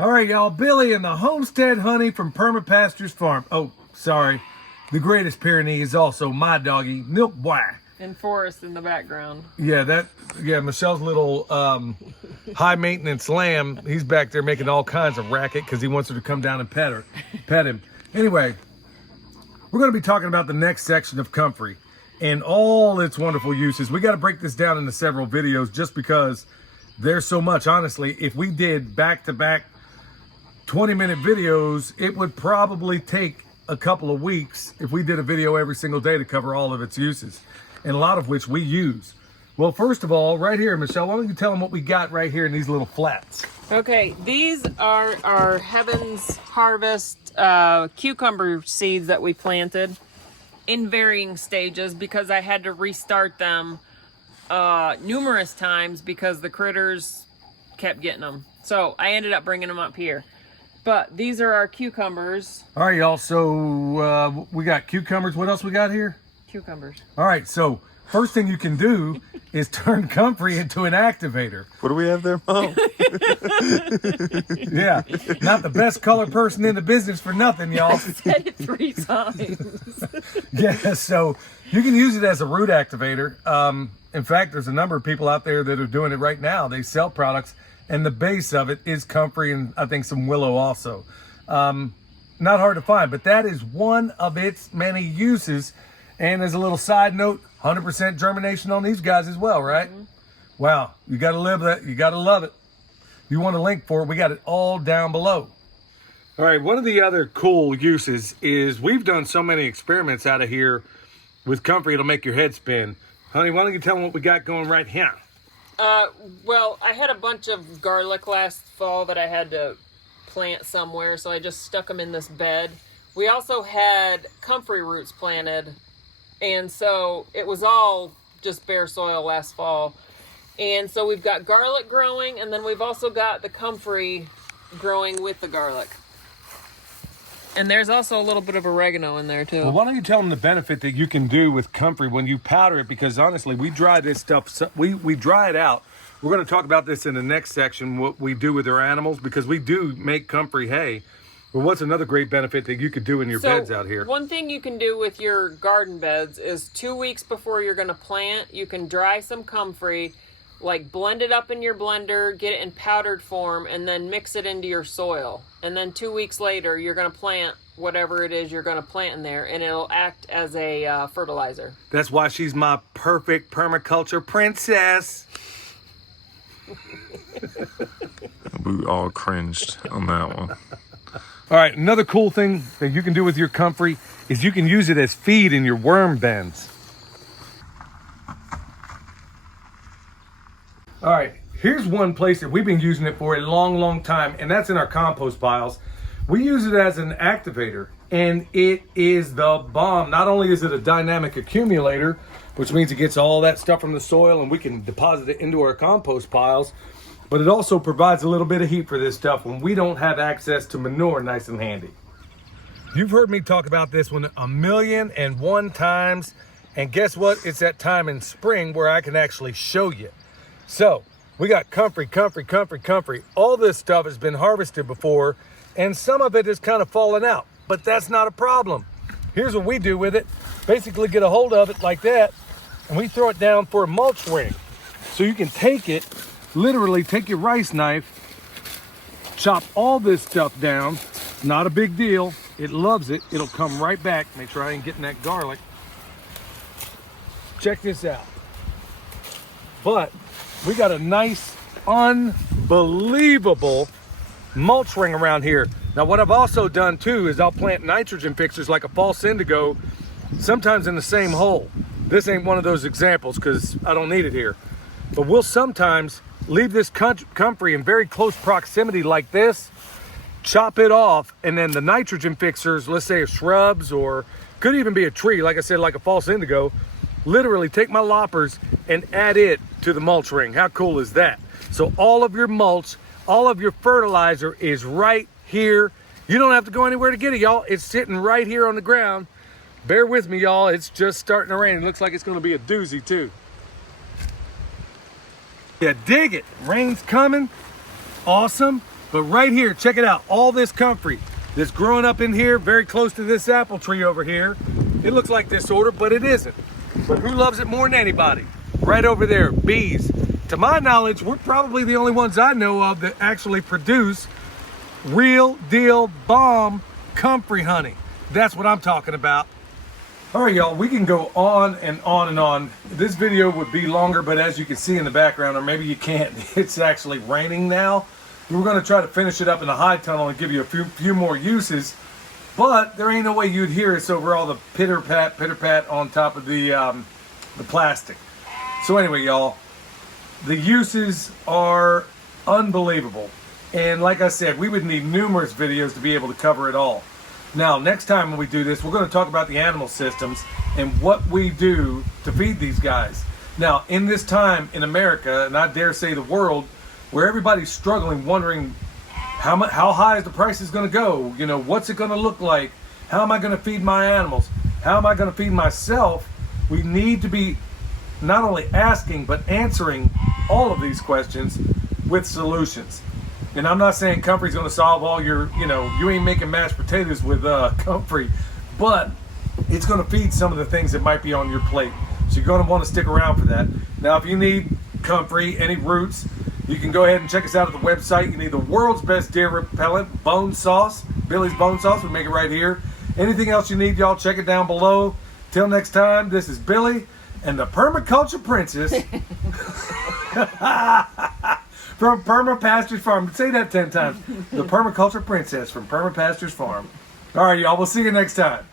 All right, y'all, Billy and the Homestead Honey from Perma Pastures Farm. Oh, sorry. The greatest Pyrenees is also my doggy, Milk Boy. And Forest in the background. Yeah, Michelle's little high maintenance lamb. He's back there making all kinds of racket because he wants her to come down and pet him. Anyway, we're going to be talking about the next section of Comfrey and all its wonderful uses. We got to break this down into several videos just because there's so much. Honestly, if we did back-to-back 20-minute videos, it would probably take a couple of weeks if we did a video every single day to cover all of its uses, and a lot of which we use. Well, first of all, right here, Michelle, why don't you tell them what we got right here in these little flats? Okay, these are our Heaven's Harvest cucumber seeds that we planted in varying stages because I had to restart them numerous times because the critters kept getting them. So I ended up bringing them up here. But these are our cucumbers. All right, y'all, so we got cucumbers. What else we got here? Cucumbers. All right, so first thing you can do is turn Comfrey into an activator. What do we have there, Mom? Yeah, not the best color person in the business for nothing, y'all. I said it 3 times. Yeah, so you can use it as a root activator. In fact, there's a number of people out there that are doing it right now. They sell products, and the base of it is Comfrey and I think some willow also. Not hard to find, but that is one of its many uses. And as a little side note, 100% germination on these guys as well, right? Mm-hmm. Wow, you got to live that. You got to love it. You want a link for it, we got it all down below. All right, one of the other cool uses is we've done so many experiments out of here with Comfrey, it'll make your head spin. Honey, why don't you tell them what we got going right here? Well, I had a bunch of garlic last fall that I had to plant somewhere, so I just stuck them in this bed. We also had comfrey roots planted, and so it was all just bare soil last fall. And so we've got garlic growing, and then we've also got the comfrey growing with the garlic. And there's also a little bit of oregano in there too. Well, why don't you tell them the benefit that you can do with Comfrey when you powder it? Because honestly, we dry this stuff, we dry it out. We're going to talk about this in the next section, what we do with our animals, because we do make Comfrey hay. But what's another great benefit that you could do in your beds out here? One thing you can do with your garden beds is 2 weeks before you're going to plant, you can dry some Comfrey, like blend it up in your blender, get it in powdered form, and then mix it into your soil. And then 2 weeks later, you're going to plant whatever it is you're going to plant in there, and it'll act as a fertilizer. That's why she's my perfect permaculture princess. We all cringed on that one. All right, another cool thing that you can do with your Comfrey is you can use it as feed in your worm bends. All right, here's one place that we've been using it for a long time, and that's in our compost piles. We use it as an activator, and it is the bomb. Not only is it a dynamic accumulator, which means it gets all that stuff from the soil and we can deposit it into our compost piles, but it also provides a little bit of heat for this stuff when we don't have access to manure nice and handy. You've heard me talk about this one 1,000,001 times, and guess what? It's that time in spring where I can actually show you. So we got Comfrey. All this stuff has been harvested before, and some of it has kind of fallen out, but that's not a problem. Here's what we do with it. Basically get a hold of it like that, and we throw it down for a mulch ring. So you can take it, literally take your rice knife, chop all this stuff down. Not a big deal. It loves it. It'll come right back. Make sure I ain't getting that garlic. Check this out. But we got a nice, unbelievable mulch ring around here. Now what I've also done too is I'll plant nitrogen fixers like a false indigo, sometimes in the same hole. This ain't one of those examples because I don't need it here. But we'll sometimes leave this Comfrey in very close proximity like this, chop it off, and then the nitrogen fixers, let's say shrubs or could even be a tree, like I said, like a false indigo, literally take my loppers and add it to the mulch ring. How cool is that? So all of your mulch, all of your fertilizer is right here. You don't have to go anywhere to get it, y'all. It's sitting right here on the ground. Bear with me, y'all. It's just starting to rain. It looks like it's going to be a doozy too. Yeah, dig it. Rain's coming. Awesome. But right here, check it out. All this comfrey that's growing up in here, very close to this apple tree over here. It looks like disorder, but it isn't. But who loves it more than anybody? Right over there, bees. To my knowledge, we're probably the only ones I know of that actually produce real deal bomb comfrey honey. That's what I'm talking about. All right, y'all, we can go on and on and on. This video would be longer, but as you can see in the background, or maybe you can't, it's actually raining now. We're gonna try to finish it up in the high tunnel and give you a few more uses, but there ain't no way you'd hear us over all the pitter pat on top of the plastic. So anyway, y'all, the uses are unbelievable. And like I said, we would need numerous videos to be able to cover it all. Now, next time when we do this, we're going to talk about the animal systems and what we do to feed these guys. Now, in this time in America, and I dare say the world, where everybody's struggling, wondering how high is the price is going to go? You know, what's it going to look like? How am I going to feed my animals? How am I going to feed myself? We need to be not only asking, but answering all of these questions with solutions. And I'm not saying Comfrey's going to solve all your, you ain't making mashed potatoes with Comfrey, but it's going to feed some of the things that might be on your plate. So you're going to want to stick around for that. Now, if you need Comfrey, any roots, you can go ahead and check us out at the website. You need the world's best deer repellent, bone sauce, Billy's Bone Sauce. We make it right here. Anything else you need, y'all, check it down below. Till next time, this is Billy and the Permaculture Princess. From Perma Pastures Farm. Say that 10 times. The Permaculture Princess from Perma Pastures Farm. All right, y'all. We'll see you next time.